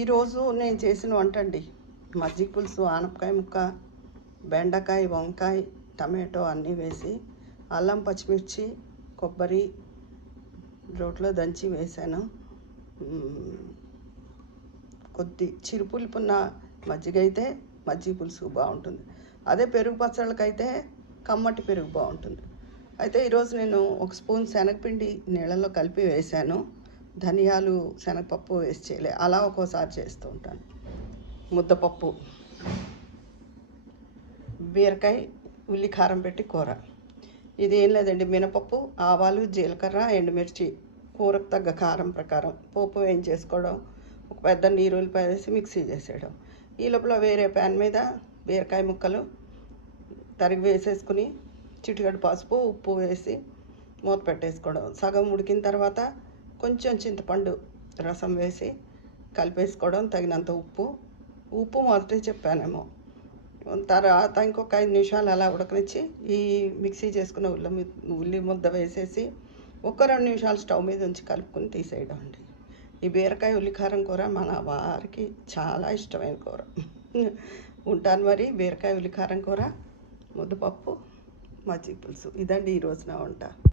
ఈరోజు నేను చేసిన వంట అండి మజ్జిగ పులుసు, ఆనపకాయ ముక్క, బెండకాయ, వంకాయ, టమాటో అన్నీ వేసి అల్లం పచ్చిమిర్చి కొబ్బరి రోట్లో దంచి వేసాను. కొద్ది చిరుపులుపున్న మజ్జిగ అయితే మజ్జిగ పులుసు బాగుంటుంది. అదే పెరుగు పచ్చళ్ళకైతే కమ్మటి పెరుగు బాగుంటుంది. అయితే ఈరోజు నేను ఒక స్పూన్ శనగపిండి నీళ్ళల్లో కలిపి వేసాను. ధనియాలు, శనగపప్పు వేసి చేయలే, అలా ఒక్కోసారి చేస్తూ ఉంటాను. ముద్దపప్పు, బీరకాయ, ఉల్లి కారం పెట్టి కూర. ఇది ఏం లేదండి, మినపప్పు, ఆవాలు, జీలకర్ర, ఎండుమిర్చి, కూరకు తగ్గ కారం ప్రకారం పోపు వేయించేసుకోవడం, ఒక పెద్ద నీరు ఉల్లిపాయ వేసి మిక్సీ చేసేయడం. ఈ లోపల వేరే ప్యాన్ మీద బీరకాయ ముక్కలు తరిగి వేసేసుకుని చిటికెడు పసుపు, ఉప్పు వేసి మూత పెట్టేసుకోవడం. సగం ఉడికిన తర్వాత కొంచెం చింతపండు రసం వేసి కలిపేసుకోవడం. తగినంత ఉప్పు మొదటే చెప్పానేమో. తర్వాత ఇంకొక 5 నిమిషాలు అలా ఉడకనిచ్చి ఈ మిక్సీ చేసుకున్న ఉల్లి ముద్ద వేసేసి ఒక 2 నిమిషాలు స్టవ్ మీద ఉంచి కలుపుకొని తీసేయడం అండి. ఈ బీరకాయ ఉల్లికారం కూర మన వారికి చాలా ఇష్టమైన కూర. ఉంటాను మరి. బీరకాయ ఉల్లికారం కూర, ముద్దపప్పు, మజ్జిగ పులుసు, ఇదండి ఈరోజు నా వంట.